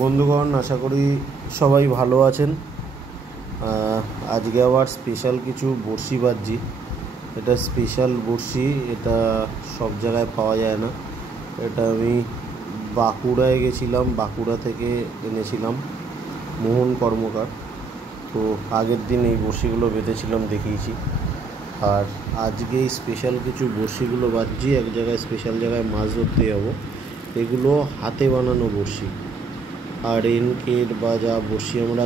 বন্ধুগণ, আশা করি সবাই ভালো আছেন। আজকে আবার স্পেশাল কিছু বড়শি বাঁধছি। এটা স্পেশাল বড়শি, এটা সব জায়গায় পাওয়া যায় না। এটা আমি বাঁকুড়ায় গেছিলাম, বাঁকুড়া থেকে এনেছিলাম, মোহন কর্মকার। তো আগের দিন এই বড়শিগুলো বেঁধেছিলাম, দেখিয়েছি। আর আজকে স্পেশাল কিছু বড়শিগুলো বাঁধছি, এক জায়গায় স্পেশাল জায়গায় মাছ ধরতে যাবো। এগুলো হাতে বানানো বড়শি। আর রেনকেট বা যা বড়শি আমরা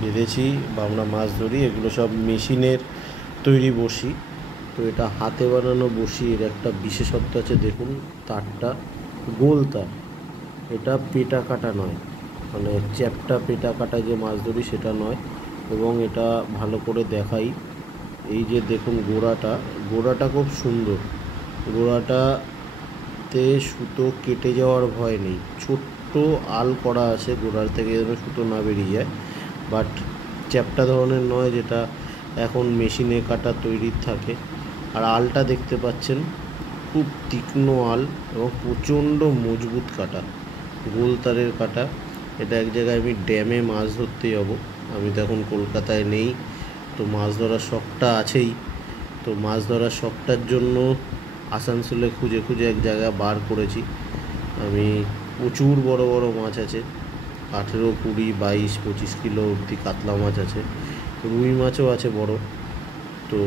বেঁধেছি বা আমরা মাছ ধরি, এগুলো সব মেশিনের তৈরি বড়শি। তো এটা হাতে বানানো বড়শি। এর একটা বিশেষত্ব আছে, দেখুন তারটা গোল তার। এটা পেটা কাটা নয়, মানে চ্যাপটা পেটা কাটা যে মাছ ধরি সেটা নয়। এবং এটা ভালো করে দেখাই, এই যে দেখুন গোড়াটা খুব সুন্দর। গোড়াটাতে সুতো কেটে যাওয়ার ভয় নেই। ছোট্ট আল করা আছে গোড়ার থেকে, যেন সুতো না বেরিয়ে যায়। বাট চ্যাপটা ধরনের নয়, যেটা এখন মেশিনে কাটা তৈরি থাকে। আর আলটা দেখতে পাচ্ছেন, খুব তীক্ষ্ণ আল এবং প্রচণ্ড মজবুত কাটা, গোল তারের কাটা। এটা এক জায়গায় আমি ড্যামে মাছ ধরতে যাব। আমি তো এখন কলকাতায় নেই, তো মাছ ধরার শখটা আছেই। তো মাছ ধরার শখটার জন্য আসানসোলে খুঁজে খুঁজে এক জায়গা বার করেছি আমি। প্রচুর বড় বড় মাছ আছে, 18, 20, 22, 25 কিলো অবধি কাতলা মাছ আছে, রুই মাছও আছে বড়। তো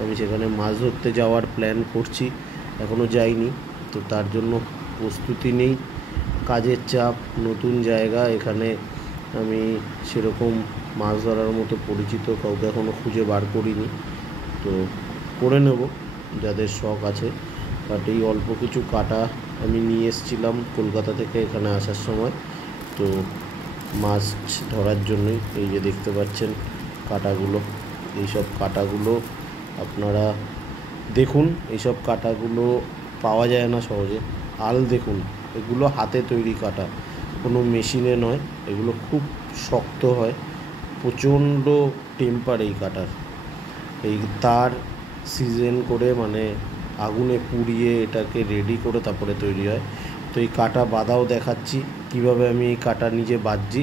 আমি সেখানে মাছ ধরতে যাওয়ার প্ল্যান করছি, এখনও যাইনি। তো তার জন্য প্রস্তুতি নেই, কাজের চাপ, নতুন জায়গা। এখানে আমি সেরকম মাছ ধরার মতো পরিচিত কাউকে এখনও খুঁজে বার করিনি। তো করে নেব যাদের শখ আছে। বাট এই অল্প কিছু কাটা আমি নিয়ে এসেছিলাম কলকাতা থেকে এখানে আসার সময়, তো মাছ ধরার জন্যই। এই যে দেখতে পাচ্ছেন কাটাগুলো, এইসব কাটাগুলো আপনারা দেখুন। এইসব কাটাগুলো পাওয়া যায় না সহজে। আল দেখুন, এগুলো হাতে তৈরি কাটা, কোনো মেশিনে নয়। এগুলো খুব শক্ত হয়, প্রচণ্ড টেম্পার এই কাটার। এই তার সিজন করে, মানে আগুনে পুড়িয়ে এটাকে রেডি করে তারপরে তৈরি হয়। তো এই কাটা বাঁধাও দেখাচ্ছি, কিভাবে আমি এই কাটা নিজে বাঁধছি।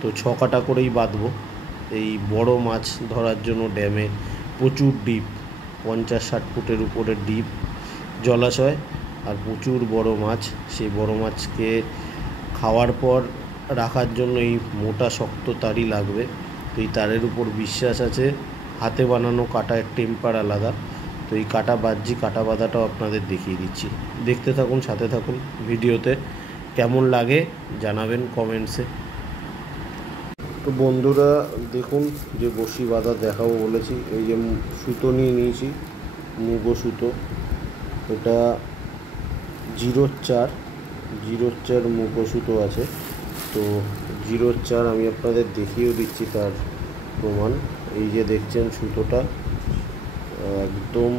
তো 6 কাটা করেই বাঁধবো। এই বড় মাছ ধরার জন্য ড্যামে প্রচুর ডিপ, 50-60 ফুটের উপরে ডিপ জলাশয়, আর প্রচুর বড় মাছ। সেই বড় মাছকে খাওয়ার পর রাখার জন্য এই মোটা শক্ত তারই লাগবে। তো এই তারের উপর বিশ্বাস আছে। হাতে বানানো কাটার টেম্পার আলাদা। তো এই কাটা বাঁধছি, কাটা বাঁধাটাও আপনাদের দেখিয়ে দিচ্ছি। দেখতে থাকুন, সাথে থাকুন ভিডিওতে। কেমন লাগে জানাবেন কমেন্টসে। তো বন্ধুরা দেখুন, যে বড়শি বাঁধা দেখাবো বলেছি, এই যে সুতো নিয়ে নিয়েছি, মুগো সুতো। এটা 04 মুগো সুতো আছে। তো 04 আমি আপনাদের দেখিয়েও দিচ্ছি তার প্রমাণ। এই যে দেখছেন সুতোটা একদম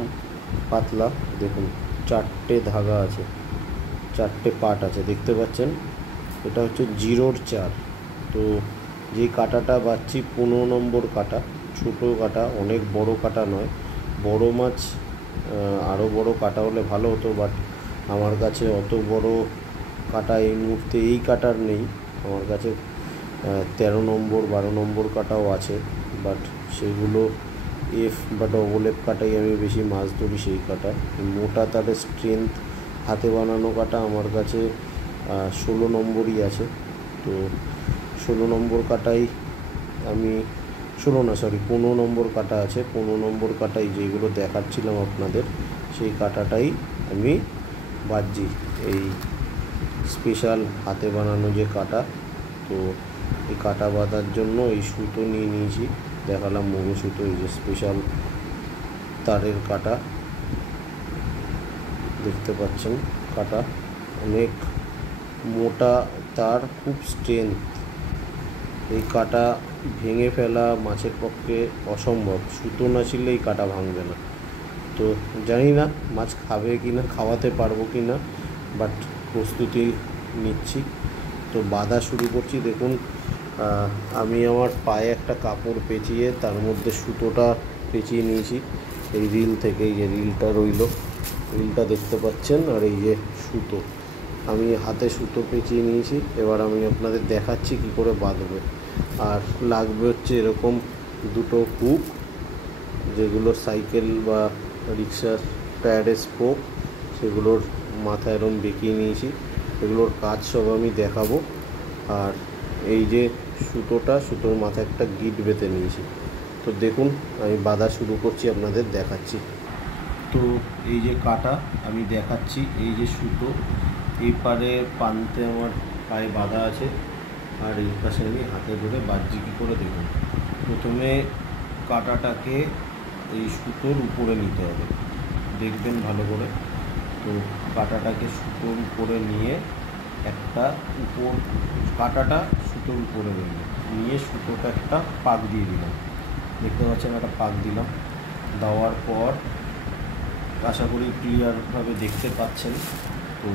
পাতলা, দেখুন 4টে ধাগা আছে, 4টে পাট আছে, দেখতে পাচ্ছেন। এটা হচ্ছে 04। তো যে কাটাটা বাঁধছি 15 নম্বর কাটা, ছোটো কাটা, অনেক বড় কাটা নয়। বড় মাছ আরও বড় কাটা হলে ভালো হতো, বাট আমার কাছে অত বড় কাটা এই মুহূর্তে এই কাটার নেই। আমার কাছে 13 নম্বর 12 নম্বর কাটাও আছে, বাট সেগুলো এফ বা ডবল এফ কাটাই আমি বেশি মাছ ধরি। সেই কাটা মোটা তারের স্ট্রেংথ হাতে বানানো কাটা আমার কাছে 16 নম্বরই আছে। তো 16 নম্বর কাটাই আমি 15 নম্বর কাটা আছে। 15 নম্বর কাটাই যেগুলো দেখাচ্ছিলাম আপনাদের, সেই কাটাটাই আমি বাঁধছি। এই স্পেশাল হাতে বানানো যে কাটা। তো এই কাটা বাঁধার জন্য এই সুতো নিয়ে নিয়েছি, দেখালাম মুগো সুতো। এই যে স্পেশাল তারের কাটা, দেখতে পাচ্ছেন কাটা অনেক মোটা তার, খুব স্ট্রেংথ। এই কাটা ভেঙে ফেলা মাছের পক্ষে অসম্ভব, সুতো না ছিল এই কাটা ভাঙবে না। তো জানি না মাছ খাবে কি না, খাওয়াতে পারবো কি না, বাট প্রস্তুতি নিচ্ছি। তো বাঁধা শুরু করছি। দেখুন আমি আমার পায়ে একটা কাপড় পেঁচিয়ে তার মধ্যে সুতোটা পেঁচিয়ে নিয়েছি এই রিল থেকে। এই যে রিলটা রইল, রিলটা দেখতে পাচ্ছেন। আর এই যে সুতো, আমি হাতে সুতো পেঁচিয়ে নিয়েছি। এবার আমি আপনাদের দেখাচ্ছি কি করে বাঁধবে। আর লাগবে হচ্ছে এরকম দুটো হুক, যেগুলো সাইকেল বা রিক্সার টায়ারের স্পোক, সেগুলোর মাথায় এরকম বেঁকিয়ে নিয়েছি। এগুলোর কাজ সব আমি দেখাবো। আর এই যে সুতোটা, সুতোর মাথায় একটা গিট বেঁধে নিয়েছি। তো দেখুন আমি বাঁধা শুরু করছি, আপনাদের দেখাচ্ছি। তো এই যে কাটা আমি দেখাচ্ছি, এই যে সুতো, এই পারে প্রান্তে আমার পায়ে বাঁধা আছে, আর এই পাশে আমি হাতে ধরে বাঁধছি কী করে দেখুন। প্রথমে কাটাটাকে এই সুতোর উপরে নিতে হবে, দেখবেন ভালো করে। তো কাটাটাকে সুতোর উপরে নিয়ে একটা কাটাটা সুতোর উপরে নিয়ে সুতোটা একটা পাক দিয়ে দিলাম, দেখতে পাচ্ছেন একটা পাক দিলাম। দেওয়ার পর আশা করি ক্লিয়ারভাবে দেখতে পাচ্ছেন। তো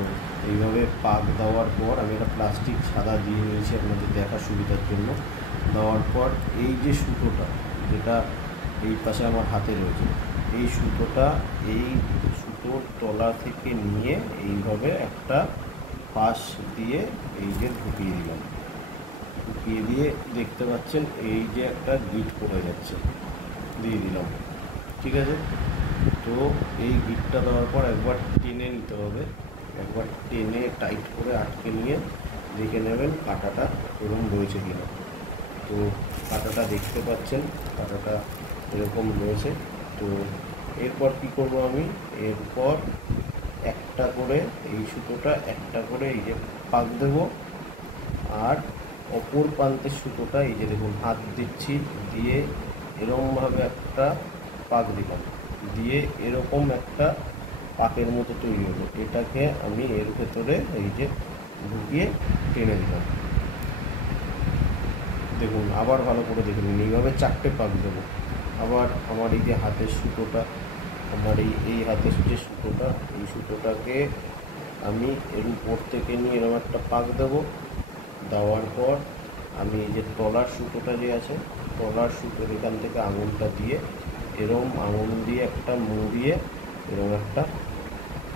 এইভাবে পাক দেওয়ার পর আমি একটা প্লাস্টিক সাদা দিয়ে নিয়েছি আপনাদের দেখার সুবিধার জন্য। দেওয়ার পর এই যে সুতোটা, যেটা এই পাশে আমার হাতে রয়েছে, এই সুতোটা এই সুতোর তলা থেকে নিয়ে এইভাবে একটা পাশ দিয়ে এই যে ঢুকিয়ে দিলাম। ঢুকিয়ে দিয়ে দেখতে পাচ্ছেন এই যে একটা গিট পড়ে যাচ্ছে, দিয়ে দিলাম। ঠিক আছে, তো এই গিটটা দেওয়ার পর একবার টেনে নিতে হবে, একবার টেনে টাইট করে আটকে নিয়ে দেখে নেবেন কাঁটাটা এরকম রয়েছে কিনা। তো কাঁটাটা দেখতে পাচ্ছেন, কাঁটাটা এরকম রয়েছে। তো এরপর কি করব আমি, এরপর একটা করে এই সুতোটা একটা করে এই যে পাক দেব, আর অপর প্রান্তের সুতোটা এই যে দেখুন হাত দিচ্ছি, দিয়ে এরকমভাবে একটা পাক দিলাম, দিয়ে এরকম একটা পাকের মতো তৈরি হলো। এটাকে আমি এর ভেতরে এই যে ঢুকিয়ে টেনে দিলাম। দেখুন আবার ভালো করে দেখে নিন, এইভাবে 4টে পাক দেবো। আবার আমার এই যে হাতের সুতোটা, আমার এই হাতের যে সুতোটা, এই সুতোটাকে আমি এর উপর থেকে নিয়ে এরকম একটা পাক দেবো। দেওয়ার পর আমি এই যে তলার সুতোটা যে আছে, তলার সুতোর এখান থেকে আঙুলটা দিয়ে এরকম আঙুল দিয়ে একটা মুড়িয়ে এরকম একটা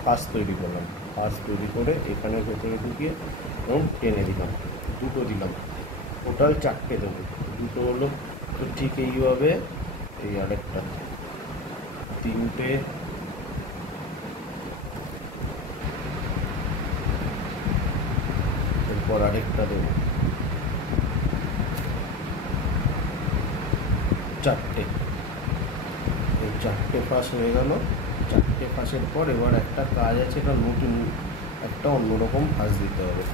ফাঁস তৈরি করলাম। ফাঁস তৈরি করে এখানে ভেতরে ঢুকিয়ে এবং টেনে দিলাম, দুটো দিলাম, টোটাল 4টে দেবো। দুটো হলো, তো ঠিক এইভাবে এই আরেকটা 3টে, এরপর আরেকটা দেবো, 4টে। এই 4টে ফাঁস হয়ে গেল। 4টে ফাঁসের পর এবার একটা কাজ আছে, এটা নতুন একটা অন্যরকম ফাঁস দিতে হবে।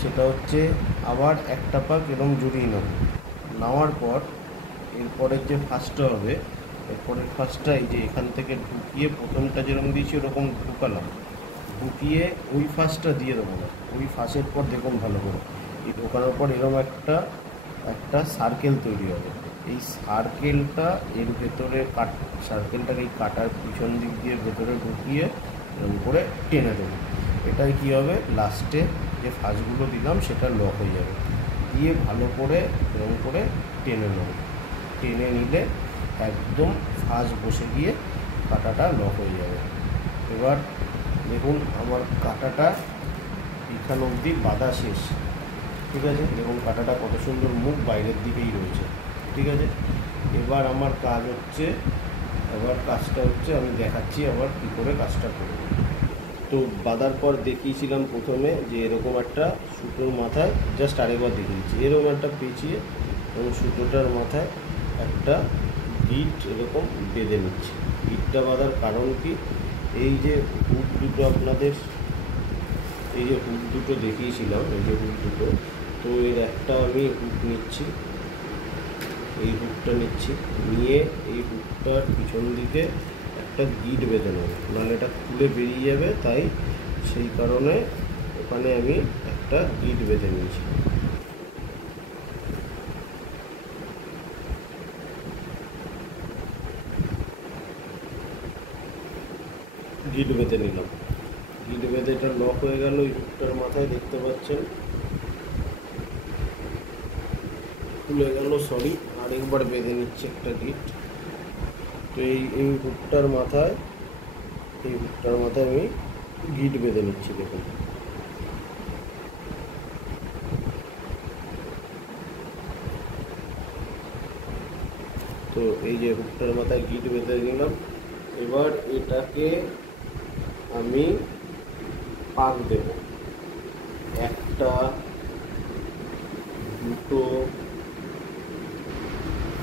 সেটা হচ্ছে আবার একটা পাক এরকম জড়িয়ে নেব। নেওয়ার পর এরপরের যে ফাঁসটা হবে, এরপরের ফাঁসটা এই যে এখান থেকে ঢুকিয়ে প্রথমটা যেরকম দিয়েছি ওরকম ঢুকালাম, ঢুকিয়ে ওই ফাঁসটা দিয়ে দেবো না। ওই ফাঁসের পর দেখুন ভালো করে, এই ঢোকানোর পর এরকম একটা সার্কেল তৈরি হবে। এই সার্কেলটা এর ভেতরে সার্কেলটাকে এই কাটার পিছন দিক দিয়ে ভেতরে ঢুকিয়ে এরকম করে টেনে দেবো। এটাই কী হবে, লাস্টে যে ফাঁসগুলো দিলাম সেটা লক হয়ে যাবে। দিয়ে ভালো করে এরকম করে টেনে নেব। টেনে নিলে একদম ফাঁস বসে গিয়ে কাটাটা লক হয়ে যাবে। এবার দেখুন আমার কাটাটা এখান অবধি বাঁধা শেষ। ঠিক আছে, দেখুন কাটাটা কত সুন্দর মুখ বাইরের দিকেই রয়েছে। ঠিক আছে, এবার আমার কাজটা হচ্ছে আমি দেখাচ্ছি আবার কী করে কাজটা করব। তো বাঁধার পর দেখিয়েছিলাম প্রথমে যে এরকম একটা সুতোর মাথায়, জাস্ট আরেকবার দেখিয়েছি, এরকম একটা পেঁচিয়ে এবং সুতোটার মাথায় একটা গিট এরকম বেঁধে নিচ্ছি। গিটটা বাঁধার কারণ কি, এই যে হুক দুটো আপনাদের, এই যে হুক দুটো দেখিয়েছিলাম, এই যে হুক দুটো, তো এর একটা আমি হুক নিচ্ছি, এই হুকটা নিচ্ছি, নিয়ে এই হুকটার পিছন দিকে একটা গিট বেঁধে নেব, নাহলে এটা খুলে বেরিয়ে যাবে। তাই সেই কারণে ওখানে আমি একটা গিট বেঁধে নিয়েছি। গিট বেঁধে নিলাম, গিট বেঁধে এটা লক হয়ে গেল। এই হুকটার মাথায় দেখতে পাচ্ছেন খুলে গেল, সরি, আরেকবার বেঁধে নিচ্ছে একটা গিট। তো এই হুকটার মাথায় এই হুকটার মাথায় আমি গিট বেঁধে নিচ্ছি। দেখুন তো এই যে হুকটার মাথায় গিট বেঁধে নিলাম। এবার এটাকে আমি পাক দেব। 1টা 2টো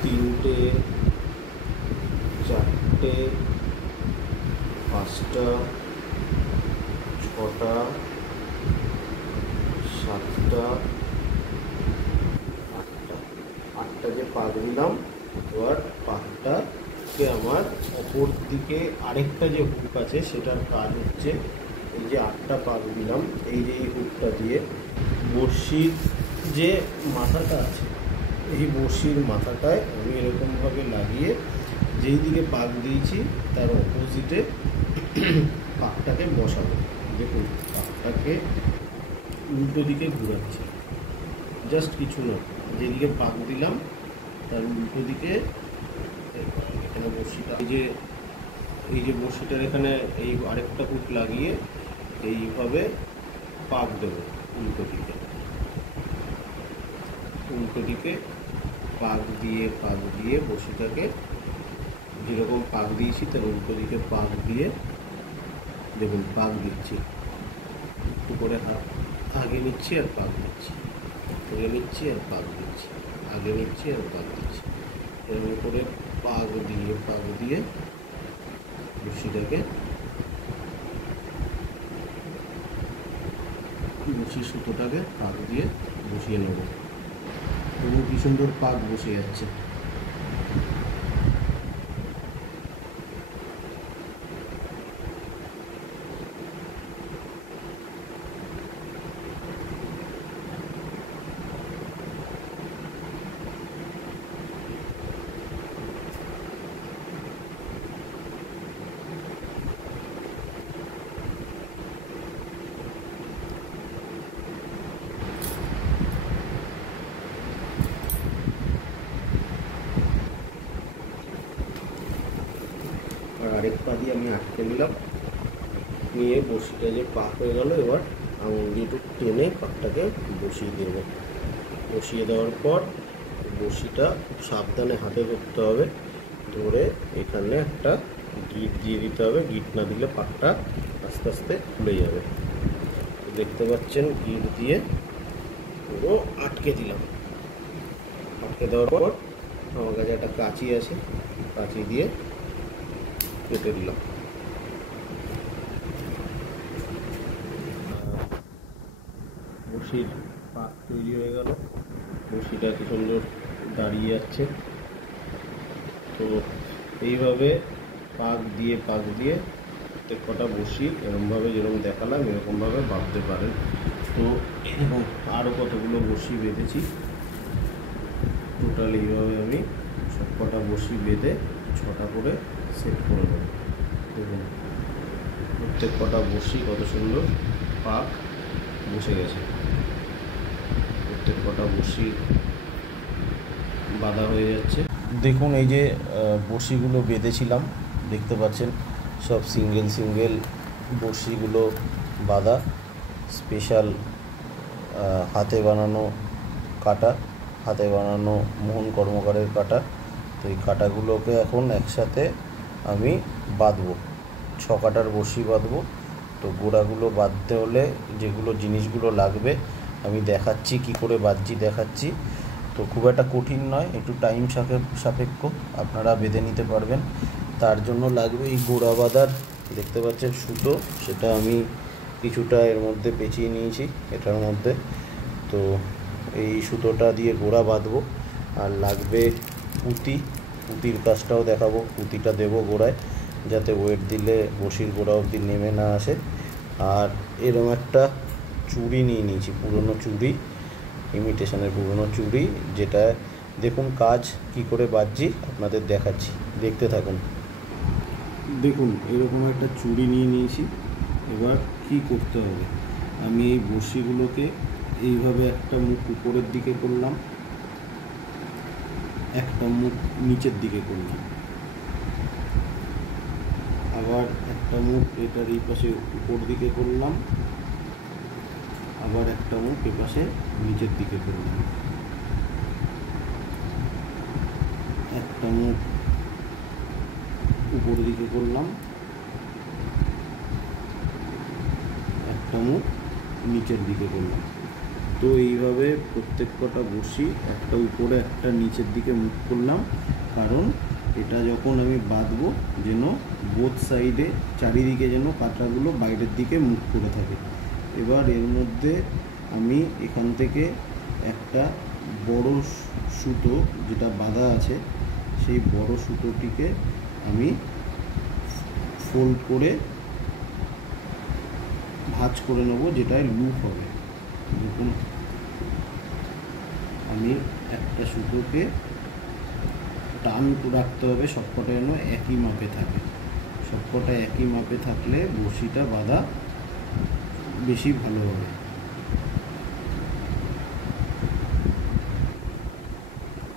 3টে 4টে 5টা 6টা 7টা 8টা যে পাক দিলাম। এবার পাকটাকে আমার অপর দিকে আরেকটা যে হুক আছে সেটার কাজ হচ্ছে এই যে 8টা পাক দিলাম, এই যে এই হুকটা দিয়ে বড়শির যে মাথাটা আছে এই বড়শির মাথাটায় আমি এরকমভাবে লাগিয়ে যেই দিকে পাক দিয়েছি তার অপোজিটে পাকটাকে বসাবো। দেখুন পাকটাকে উল্টো দিকে ঘুরাচ্ছি, জাস্ট কিছু না, যেদিকে পাক দিলাম তার উল্টো দিকে এখানে বড়শিটা এই যে বড়শিটার এখানে এই আরেকটা হুক লাগিয়ে এইভাবে পাক দেবো উল্টো দিকে পাক দিয়ে বড়শিটাকে যেরকম পাক দিয়েছি তার উল্টো দিকে পাক দিয়ে দেখুন পাক দিচ্ছি, একটু করে হাত আগে নিচ্ছি আর পাক দিচ্ছি, আগে নিচ্ছি আর পাক দিচ্ছি, আগে নিচ্ছি আর পাক দিচ্ছি। এরকম করে পাক দিয়ে বড়শিটাকে বড়শির সুতোটাকে পাক দিয়ে বসিয়ে নেব এবং কি সুন্দর পাক বসে যাচ্ছে। আর আরেক পা দিয়ে আমি আটকে নিলাম, নিয়ে বড়শিটা যে পাক হয়ে গেল এবার আঙুল দিয়ে একটু টেনে পাকটাকে বসিয়ে দেবো। বসিয়ে দেওয়ার পর বড়শিটা খুব সাবধানে হাতে ধরতে হবে, ধরে এখানে একটা গিট দিয়ে দিতে হবে। গিট না দিলে পাকটা আস্তে আস্তে খুলে যাবে। দেখতে পাচ্ছেন গিট দিয়ে পুরো আটকে দিলাম। আটকে দেওয়ার পর আমার কাছে একটা কাঁচি আছে, কাঁচি দিয়ে কেটে দিলাম। বড়শির পাক তৈরি হয়ে গেল, বড়শিটা কি সুন্দর দাঁড়িয়ে যাচ্ছে। তো এইভাবে পাক দিয়ে প্রত্যেক কটা বড়শি এরকমভাবে যেরকম দেখালাম এরকমভাবে বাঁধতে পারেন। তো এরকম আরও কতগুলো বড়শি বেঁধেছি, টোটাল এইভাবে আমি সব কটা বড়শি বেঁধে 6টা করে সেট করে নেব। দেখুন প্রত্যেক কটা বড়শি কত সুন্দর পাক বসে গেছে, প্রত্যেক কটা বড়শি বাঁধা হয়ে যাচ্ছে। দেখুন এই যে বড়শিগুলো বেঁধেছিলাম দেখতে পাচ্ছেন সব সিঙ্গেল বড়শিগুলো বাঁধা, স্পেশাল হাতে বানানো কাটা, হাতে বানানো মোহন কর্মকারের কাটা। তো এই কাটাগুলোকে এখন একসাথে আমি বাঁধবো, 6 কাটার বড়শি বাঁধবো। তো গোড়াগুলো বাঁধতে হলে যেগুলো জিনিসগুলো লাগবে আমি দেখাচ্ছি, কি করে বাঁধছি দেখাচ্ছি। তো খুব একটা কঠিন নয়, একটু টাইম সাপেক্ষ, আপনারা বেঁধে নিতে পারবেন। তার জন্য লাগবে এই গোড়া বাঁধার দেখতে পাচ্ছেন সুতো, সেটা আমি কিছুটা এর মধ্যে পেঁচিয়ে নিয়েছি এটার মধ্যে। তো এই সুতোটা দিয়ে গোড়া বাঁধবো। আর লাগবে পুঁতির কাজটাও দেখাবো, পুঁতিটা দেবো গোড়ায় যাতে ওয়েট দিলে বড়শির গোড়া অবধি নেমে না আসে। আর এরকম একটা চুড়ি নিয়ে নিয়েছি, পুরনো চুড়ি, ইমিটেশনের পুরনো চুড়ি, যেটা দেখুন কাজ কি করে বাঁধছি আপনাদের দেখাচ্ছি, দেখতে থাকুন। দেখুন এরকম একটা চুড়ি নিয়ে নিয়েছি। এবার কি করতে হবে, আমি এই বড়শিগুলোকে এইভাবে একটা মুখ উপরের দিকে করলাম, একটা মুখ নিচের দিকে করলাম, আবার একটা একটা মুখ এটার এই পাশে উপর দিকে করলাম, আবার একটা মুখ এ পাশে নিচের দিকে করলাম, একটা মুখ উপর দিকে করলাম, একটা মুখ নিচের দিকে করলাম। তো এইভাবে প্রত্যেক কটা বসি একটা উপরে একটা নিচের দিকে মুখ করলাম, কারণ এটা যখন আমি বাঁধবো যেন বোথ সাইডে চারিদিকে যেন কাঁটাগুলো বাইরের দিকে মুখ করে থাকে। এবার এর মধ্যে আমি এখান থেকে একটা বড় সুতো যেটা বাঁধা আছে সেই বড় সুতোটিকে আমি ফোল্ড করে ভাঁজ করে নেবো, যেটায় লুপ হবে। দেখুন আমি একটা সুতোকে টান রাখতে হবে, সবকটা যেন একই মাপে থাকে। সবকটা একই মাপে থাকলে বড়শিটা বাঁধা বেশি ভালো হবে।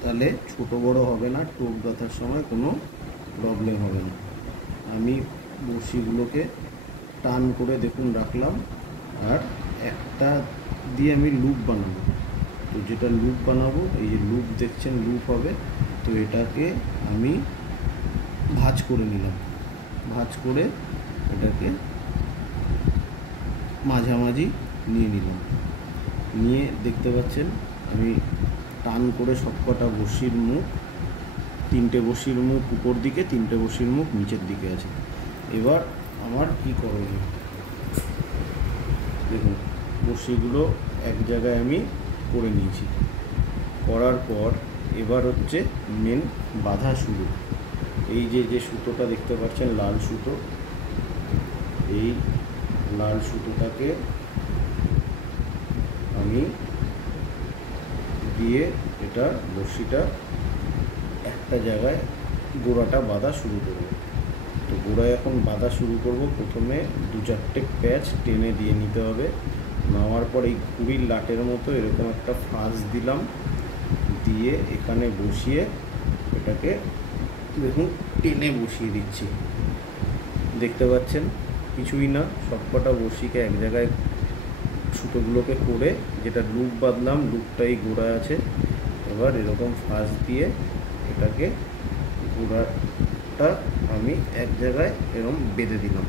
তাহলে ছোট বড় হবে না, টোপ গাঁথার সময় কোনো প্রবলেম হবে না। আমি বড়শিগুলোকে টান করে দেখুন রাখলাম, আর একটা দিয়ে আমি লুপ বানাবো। তো যেটা লুপ বানাবো, এই যে লুপ দেখছেন লুপ হবে, তো এটাকে আমি ভাঁজ করে নিলাম। ভাঁজ করে এটাকে মাঝামাঝি নিয়ে নিলাম। নিয়ে দেখতে পাচ্ছেন আমি টান করে সবকটা বড়শির মুখ, তিনটে বড়শির মুখ উপর দিকে, তিনটে বড়শির মুখ নিচের দিকে আছে। এবার আমার কি করণীয় দেখুন, বড়শিগুলো এক জায়গায় আমি করে নিয়েছি। করার পর এবার হচ্ছে মেন বাঁধা শুরু। এই যে সুতোটা দেখতে পাচ্ছেন লাল সুতো, এই লাল সুতোটাকে আমি দিয়ে এটা বড়শিটা একটা জায়গায় গোড়াটা বাঁধা শুরু করব। তো গোড়ায় এখন বাঁধা শুরু করব। প্রথমে 2-4টে প্যাচ টেনে দিয়ে নিতে হবে। নেওয়ার পর এই ঘুড়ির লাটের মতো এরকম একটা ফাঁস দিলাম, দিয়ে এখানে বসিয়ে এটাকে দেখুন টেনে বসিয়ে দিচ্ছি। দেখতে পাচ্ছেন কিছুই না, সবকটা বড়শিকে এক জায়গায় সুতোগুলোকে করে যেটা লুপ বাঁধলাম, লুপটাই গোড়া আছে। এবার এরকম ফাঁস দিয়ে এটাকে গোড়াটা আমি এক জায়গায় এরকম বেঁধে দিলাম।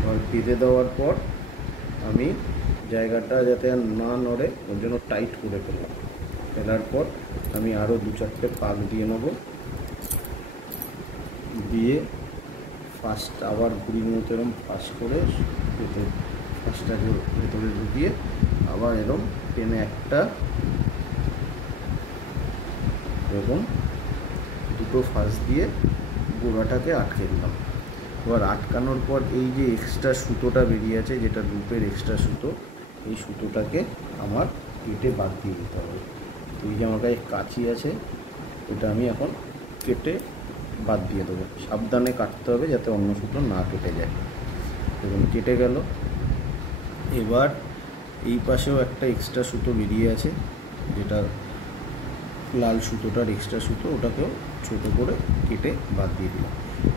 এবার বেঁধে দেওয়ার পর আমি জায়গাটা যাতে আর না নড়ে ওর জন্য টাইট করে ফেললাম। ফেলার পর আমি আরও 2-4টে পাক দিয়ে নেব, দিয়ে ফার্স্ট আবার ঘুড়ির মতো এরকম ফাঁস করে ফাঁসটাকে ভেতরে ঢুকিয়ে আবার এরকম টেনে একটা এরকম দুটো ফাঁস দিয়ে গোড়াটাকে আটকে দিলাম। এবার আটকানোর পর এই যে এক্সট্রা সুতোটা বেরিয়ে আছে, যেটা লুপের এক্সট্রা সুতো, এই সুতোটাকে আমার কেটে বাদ দিয়ে দিতে হবে। এই যে আমার কাছে কাঁচি আছে, এটা আমি এখন কেটে বাদ দিয়ে দেবো। সাবধানে কাটতে হবে যাতে অন্য সুতো না কেটে যায়। দেখুন কেটে গেল। এবার এই পাশেও একটা এক্সট্রা সুতো বেরিয়ে আছে, যেটা লাল সুতোটার এক্সট্রা সুতো, ওটাকেও ছোটো করে কেটে বাদ দিয়ে দিলাম।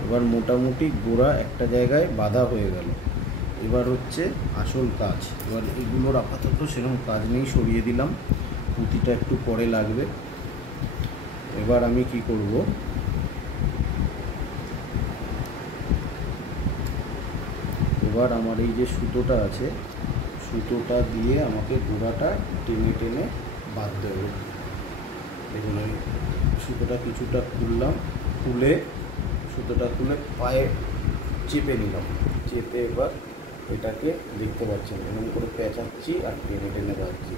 এবার মোটামুটি গোড়া একটা জায়গায় বাঁধা হয়ে গেল। এবার হচ্ছে আসল কাজ। এবার এগুলোর আপাতত সেরকম কাজ নেই, সরিয়ে দিলাম, পুঁতিটা একটু পরে লাগবে। এবার আমি কি করব, এবার আমার এই যে সুতোটা আছে, সুতোটা দিয়ে আমাকে গোড়াটা টেনে টেনে বাঁধতে হবে। দেখুন আমি সুতোটা কিছুটা খুললাম, সুতোটা খুলে পায়ে চেপে নিলাম। চেপে এবার এটাকে দেখতে পাচ্ছেন এরকম করে পেঁচাচ্ছি আর টেনে টেনে বাঁধছি।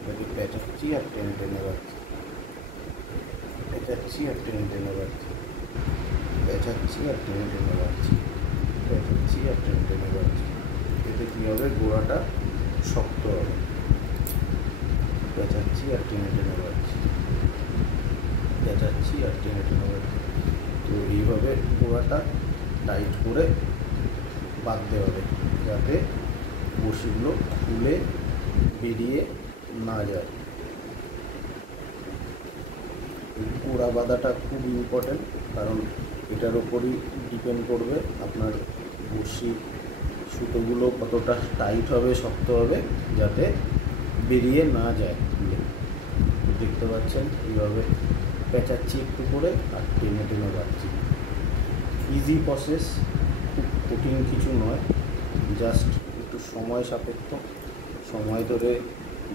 এটাকে পেঁচাচ্ছি আর টেনে টেনে বাঁধছি, পেঁচাচ্ছি আর টেনে টেনে বাঁধছি, পেঁচাচ্ছি আর টেনে টেনে বাঁধছি, পেঁচাচ্ছি আর টেনে টেনে বাঁধছি। এতে কী হবে, গোড়াটা শক্ত হবে। পেঁচাচ্ছি আর টেনে টেনে বাঁধছি, পেঁচাচ্ছি আর টেনে টেনে বাঁধছি। তো এইভাবে গোড়াটা টাইট করে বাঁধতে হবে যাতে বড়শিগুলো খুলে বেরিয়ে না যায়। গোড়া বাঁধাটা খুব ইম্পর্টেন্ট, কারণ এটার ওপরই ডিপেন্ড করবে আপনার বড়শির সুতোগুলো কতটা টাইট হবে, শক্ত হবে, যাতে বেরিয়ে না যায় খুলে। দেখতে পাচ্ছেন এইভাবে পেঁচাচ্ছি একটু করে আর টেনে টেনে যাচ্ছি। ইজি প্রসেস, খুব কঠিন কিছু নয়, জাস্ট একটু সময় সাপেক্ষ, সময় ধরে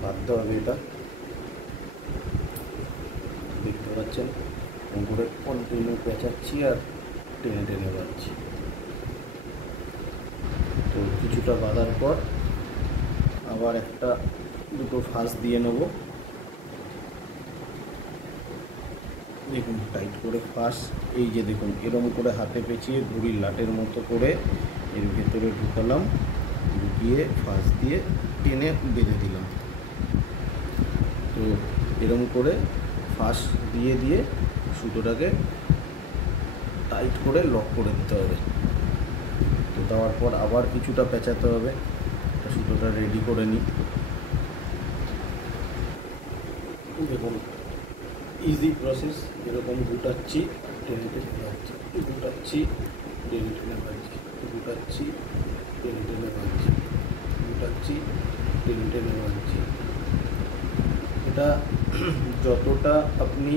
বাঁধতে হবে এটা। দেখতে পাচ্ছেন উপরে কন্টিনিউ পেঁচাচ্ছি আর টেনে টেনে যাচ্ছি। তো কিছুটা বাঁধার পর আবার একটা দুটো ফাঁস দিয়ে নেব। দেখুন টাইট করে ফাঁস, এই যে দেখুন এরকম করে হাতে পেঁচিয়ে ঘুড়ির লাটের মতো করে এর ভেতরে ঢুকালাম, ঢুকিয়ে ফাঁস দিয়ে টেনে বেঁধে দিলাম। তো এরকম করে ফাঁস দিয়ে দিয়ে সুতোটাকে টাইট করে লক করে দিতে হবে। তো দেওয়ার পর আবার কিছুটা পেঁচাতে হবে, সুতোটা রেডি করে নিই। দেখুন ইজি প্রসেস, এরকম গুটাচ্ছি টেনে টেনে ভাজছি, গুটাচ্ছি টেনে টেনে ভাজছি, গুটাচ্ছি টেনে টেনে ভাজছি, গুটাচ্ছি টেনে টেনে ভাজছি। এটা যতটা আপনি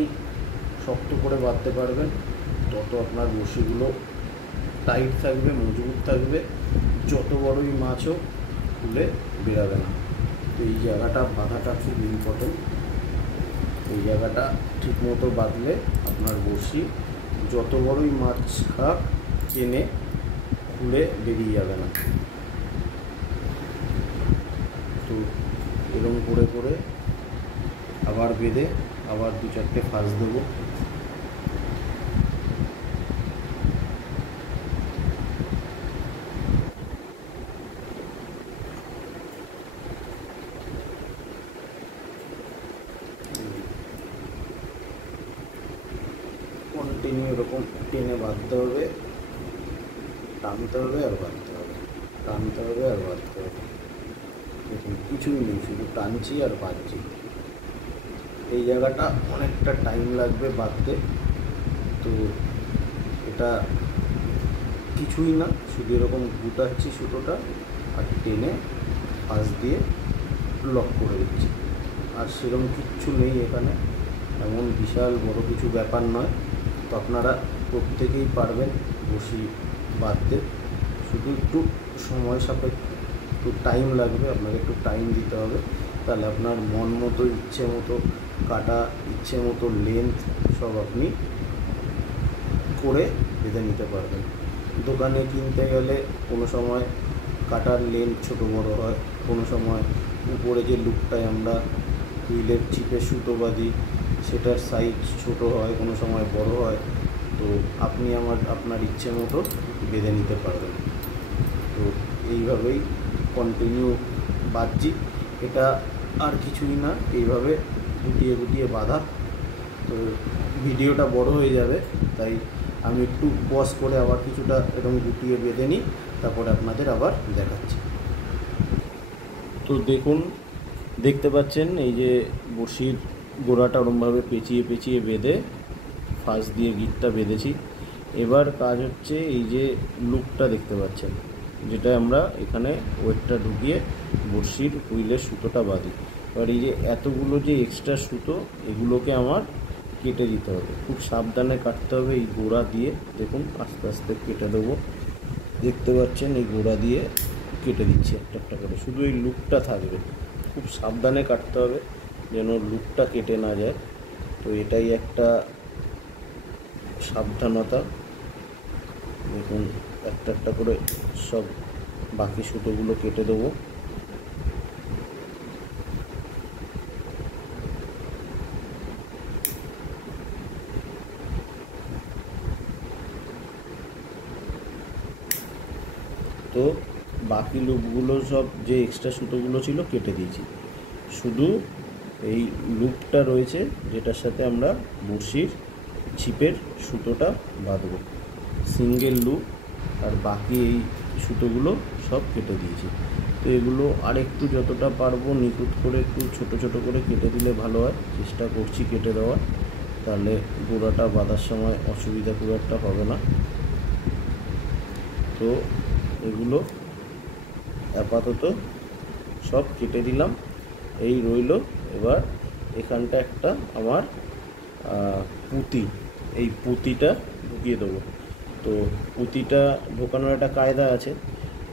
শক্ত করে বাঁধতে পারবেন তত আপনার বড়শিগুলো টাইট থাকবে, মজবুত থাকবে, যত বড়ই মাছ হোক খুলে বেরাবে না। তো এই জায়গাটা বাঁধাটা খুব ইম্পর্টেন্ট। এই জায়গাটা ঠিকমতো বাঁধলে আপনার বড়শি যত বড়ই মাছ খাক টেনে খুলে বেরিয়ে যাবে না। তো এরকম করে করে আবার বেঁধে আবার দু চারটে ফাঁস দেবো। কন্টিনিউ এরকম টেনে বাঁধতে হবে, টানতে হবে আর বাঁধতে হবে, টানতে হবে আর বাঁধতে হবে। দেখুন কিছুই নেই, শুধু টানছি আর বাঁধছি। এই জায়গাটা অনেকটা টাইম লাগবে বাঁধতে। তো এটা কিছুই না, শুধু এরকম গুটাচ্ছি সুতোটা আর টেনে ফাঁস দিয়ে লক করে দিচ্ছি। আর সেরকম কিচ্ছু নেই এখানে, এমন বিশাল বড় কিছু ব্যাপার নয়। তো আপনারা প্রত্যেকেই পারবেন বড়শি বাঁধতে, শুধু একটু সময় সাপেক্ষ, একটু টাইম লাগবে, আপনাকে একটু টাইম দিতে হবে। তাহলে আপনার মন মতো ইচ্ছে মতো কাটা, ইচ্ছে মতো লেন্থ সব আপনি করে বেঁধে নিতে পারবেন। দোকানে কিনতে গেলে কোনো সময় কাটার লেন্থ ছোটো বড়ো হয়, কোনো সময় উপরে যে লুকটায় আমরা হুইলের চিপে সুতো বাঁধি সেটার সাইজ ছোট হয়, কোনো সময় বড় হয়। তো আপনি আপনার ইচ্ছে মতো বেঁধে নিতে পারবেন। তো এইভাবেই কন্টিনিউ বাঁধছি, এটা আর কিছুই না, এইভাবে গুটিয়ে গুটিয়ে বাঁধা। তো ভিডিওটা বড় হয়ে যাবে, তাই আমি একটু পজ করে আবার কিছুটা এরকম গুটিয়ে বেঁধে নিই, তারপরে আপনাদের আবার দেখাচ্ছি। তো দেখুন, দেখতে পাচ্ছেন এই যে বড়শির গোড়াটা ওরমভাবে পেঁচিয়ে পেঁচিয়ে বেঁধে ফাঁস দিয়ে গিটটা বেঁধেছি। এবার কাজ হচ্ছে এই যে লুপটা দেখতে পাচ্ছেন, যেটা আমরা এখানে ওয়েটটা ঢুকিয়ে বড়শির হুইলের সুতোটা বাঁধি। এবার এই যে এতগুলো যে এক্সট্রা সুতো, এগুলোকে আমার কেটে দিতে হবে, খুব সাবধানে কাটতে হবে। এই গোড়া দিয়ে দেখুন আস্তে আস্তে কেটে দেবো। দেখতে পাচ্ছেন এই গোড়া দিয়ে কেটে দিচ্ছি একটা একটা করে, শুধু এই লুপটা থাকবে, খুব সাবধানে কাটতে হবে যেন লুপটা কেটে না যায়। তো এটাই একটা সাবধানতা। দেখুন একটা একটা করে সব বাকি সুতোগুলো কেটে দেবো। তো বাকি লুপগুলো সব যে এক্সট্রা সুতোগুলো ছিল কেটে দিয়েছি, শুধু এই লুপটা রয়েছে যেটার সাথে আমরা বড়শির ছিপের সুতোটা বাঁধবো, সিঙ্গেল লুপ। আর বাকি এই সুতোগুলো সব কেটে দিয়েছি। তো এগুলো আরেকটু যতটা পারবো নিখুঁত করে একটু ছোট ছোট করে কেটে দিলে ভালো হয়, চেষ্টা করছি কেটে দেওয়ার। তাহলে গোড়াটা বাঁধার সময় অসুবিধা খুব একটা হবে না। তো এগুলো আপাতত সব কেটে দিলাম, এই রইল। এবার এখানটা একটা আমার পুঁতি, এই পুঁতিটা ঢুকিয়ে দেবো। তো পুঁতিটা ঢোকানোর একটা কায়দা আছে,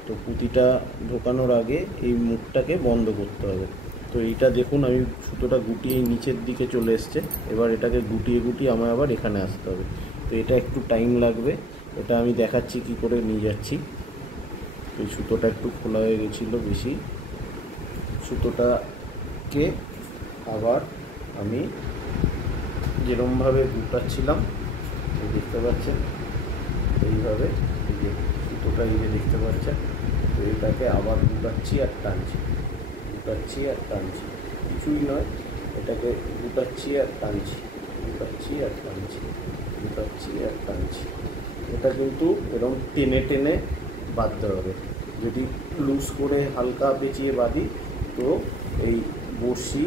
তো পুঁতিটা ঢোকানোর আগে এই মুখটাকে বন্ধ করতে হবে। তো এইটা দেখুন আমি সুতোটা গুটিয়ে নিচের দিকে চলে এসছে, এবার এটাকে গুটিয়ে গুটিয়ে আমায় আবার এখানে আসতে হবে। তো এটা একটু টাইম লাগবে, এটা আমি দেখাচ্ছি কি করে নিয়ে যাচ্ছি। এই সুতোটা একটু খোলা হয়ে গেছিলো বেশি, সুতোটাকে আবার আমি যেরকমভাবে গুটাচ্ছিলাম দেখতে পাচ্ছেন, এইভাবে এই যে সুতোটা এই যে দেখতে পাচ্ছেন, তো এটাকে আবার গুটাচ্ছি আর টানছি, গুটাচ্ছি আর টানছি, কিছুই নয়, এটাকে গুটাচ্ছি আর টানছি, গুটাচ্ছি আর টানছি, গুটাচ্ছি আর টানছি। এটা কিন্তু এরকম টেনে টেনে বাঁধতে হবে। যদি লুজ করে হালকা পেঁচিয়ে বাঁধি তো এই বড়শি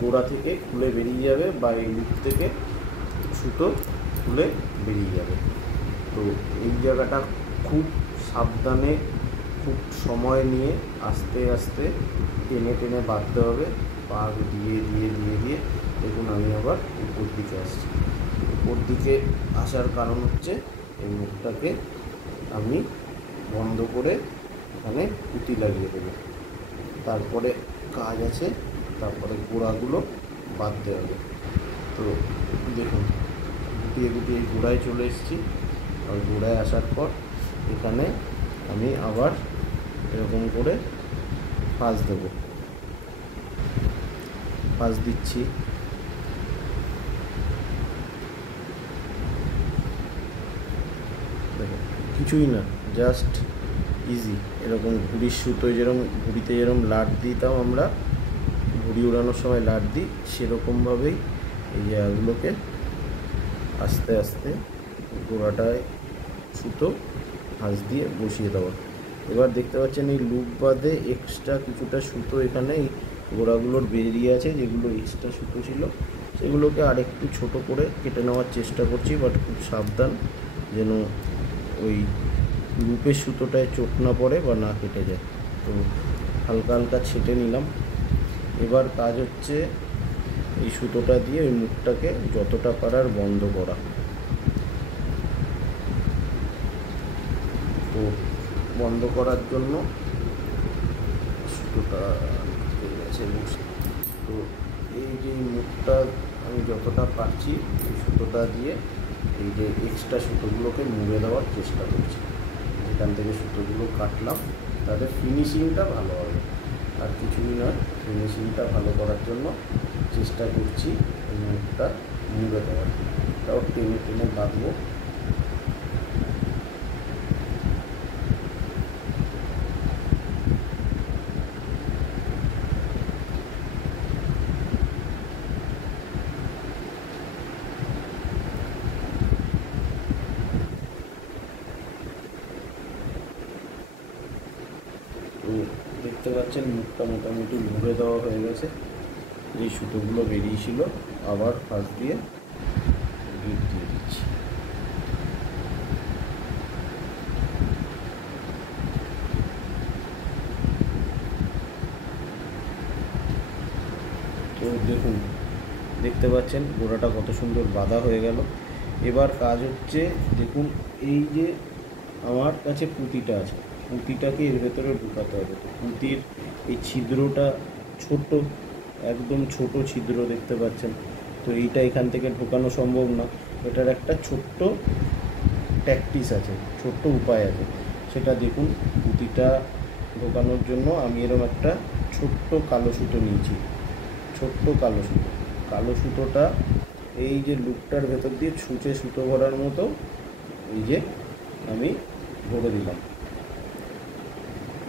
গোড়া থেকে খুলে বেরিয়ে যাবে, বা এই লুপ থেকে সুতো খুলে বেরিয়ে যাবে। তো এই জায়গাটা খুব সাবধানে, খুব সময় নিয়ে আস্তে আস্তে টেনে টেনে বাঁধতে হবে, পা দিয়ে দিয়ে দিয়ে দিয়ে। দেখুন আমি আবার উপর দিকে আসছি, উপর দিকে আসার কারণ হচ্ছে এই মুখটাকে আমি বন্ধ করে এখানে পুঁতি লাগিয়ে দেবো, তারপরে কাজ আছে, তারপরে গোড়াগুলো বাঁধতে হবে। তো দেখুন গুটিয়ে গুটিয়ে গোড়ায় চলে এসেছি, আর গোড়ায় আসার পর এখানে আমি আবার এরকম করে ফাঁস দেবো, ফাঁস দিচ্ছি। দেখো কিছুই না, জাস্ট ইজি। এরকম ঘুড়ির সুতোয় যেরকম ঘুড়িতে যেরকম লাট দিতাম আমরা, ঘুড়ি উড়ানোর সময় লাট দিই, সেরকমভাবেই এই জায়গাগুলোকে আস্তে আস্তে গোড়াটায় সুতো ফাঁস দিয়ে বসিয়ে দেওয়া। এবার দেখতে পাচ্ছেন এই লুপ বাদে এক্সট্রা কিছুটা সুতো এখানে এই গোড়াগুলোর বেরিয়ে আছে, যেগুলো এক্সট্রা সুতো ছিল সেগুলোকে আরেকটু ছোট করে কেটে নেওয়ার চেষ্টা করছি, বাট খুব সাবধান যেন ওই লুপের সুতোটায় চোট না পড়ে বা না কেটে যায়। তো হালকা হালকা ছেটে নিলাম। এবার কাজ হচ্ছে এই সুতোটা দিয়ে ওই মুখটাকে যতটা পারার বন্ধ করা। তো বন্ধ করার জন্য সুতোটা ঠিক আছে, তো এই যে মুখটা আমি যতটা পারছি এই সুতোটা দিয়ে এই যে এক্সট্রা সুতোগুলোকে মুড়ে দেওয়ার চেষ্টা করছি। এখান থেকে সুতোগুলো কাটলাম, তাদের ফিনিশিংটা ভালো হবে, আর কিছুই নয়। ফিনিশিংটা ভালো করার জন্য চেষ্টা করছি এই মুখটা মুড়ে দেওয়ার, তাও টেনে টেনে বাঁধবো। তো দেখতে পাচ্ছেন মুখটা মোটামুটি মুড়ে দেওয়া হয়ে গেছে। এই সুতোগুলো বেরিয়েছিল আবার ফাঁস দিয়ে গিট দিয়ে দিচ্ছি। তো দেখুন দেখতে পাচ্ছেন গোড়াটা কত সুন্দর বাঁধা হয়ে গেল। এবার কাজ হচ্ছে, দেখুন এই যে আমার কাছে পুঁতিটা আছে, পুঁতিটাকে এর ভেতরে ঢুকাতে হবে। তো পুঁতির এই ছিদ্রটা ছোট, একদম ছোট ছিদ্র দেখতে পাচ্ছেন। তো এইটা এখান থেকে ঢোকানো সম্ভব না, এটার একটা ছোট্ট ট্যাকটিস আছে, ছোট্ট উপায় আছে। সেটা দেখুন, পুঁতিটা ঢোকানোর জন্য আমি এরকম একটা ছোট্ট কালো সুতো নিয়েছি, ছোট্ট কালো সুতো। কালো সুতোটা এই যে লুপটার ভেতর দিয়ে ছুঁচে সুতো ভরার মতো এই যে আমি ভরে দিলাম,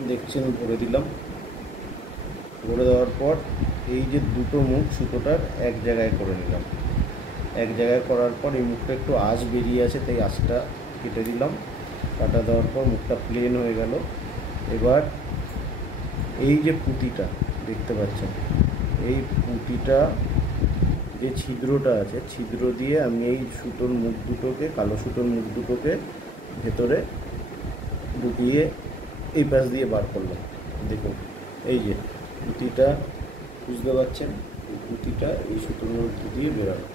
দেখছেন ভরে দিলাম। ভরে দেওয়ার পর এই যে দুটো মুখ সুতোটার এক জায়গায় করে নিলাম। এক জায়গায় করার পর এই মুখটা একটু আঁশ বেরিয়ে আছে, তাই আঁশটা কেটে দিলাম। কাটা দেওয়ার পর মুখটা প্লেন হয়ে গেল। এবার এই যে পুঁতিটা দেখতে পাচ্ছেন, এই পুঁতিটা যে ছিদ্রটা আছে, ছিদ্র দিয়ে আমি এই সুতোর মুখ দুটোকে, কালো সুতোর মুখ দুটোকে ভেতরে ঢুকিয়ে এই পাশ দিয়ে বার করলাম। দেখুন এই যে পুঁতিটা, বুঝতে পারছেন, এই পুঁতিটা এই সুতোর মধ্যে দিয়ে বেরোলো।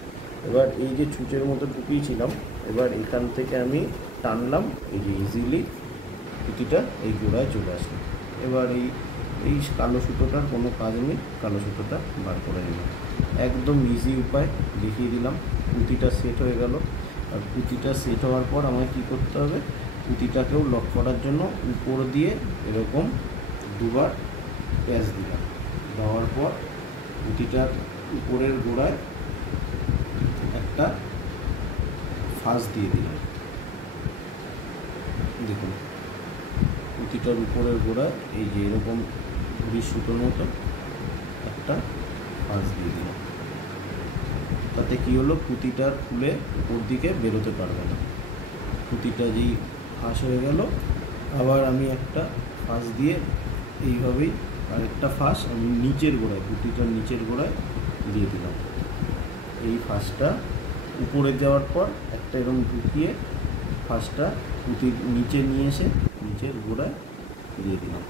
এবার এই যে ছুঁচের মতো ঢুকিয়েছিলাম, এবার এখান থেকে আমি টানলাম, এই যে ইজিলি পুঁতিটা এই গোড়ায় চলে আসলো। এবার এই কালো সুতোটার কোনো কাজ নেই, কালো সুতোটা বার করে নিলাম। একদম ইজি উপায় দেখিয়ে দিলাম। পুঁতিটা সেট হয়ে গেল। আর পুঁতিটা সেট হওয়ার পর আমায় কী করতে হবে, পুঁতিটাকেও লক করার জন্য উপর দিয়ে এরকম দুবার প্যাঁচ দিলাম। দেওয়ার পর পুঁতিটার উপরের গোড়ায় একটা ফাঁস দিয়ে দিলাম। দেখুন পুঁতিটার উপরের গোড়ায় এই যে এরকম ঘুড়ির সুতোর মতো একটা ফাঁস দিয়ে দিলাম। তাতে কী হলো, পুঁতিটার খুলে উপর দিকে বেরোতে পারবে না। পুঁতিটা যেই ফাঁস হয়ে গেল, আবার আমি একটা ফাঁস দিয়ে এইভাবেই আরেকটা ফাঁস আমি নিচের গোড়ায়, পুঁতিটার নিচের গোড়ায় দিয়ে দিলাম। এই ফাঁসটা উপরে যাওয়ার পর একটা এরকম ঢুকিয়ে ফাঁসটা পুঁতির নিচে নিয়ে এসে নিচের গোড়ায় দিয়ে দিলাম।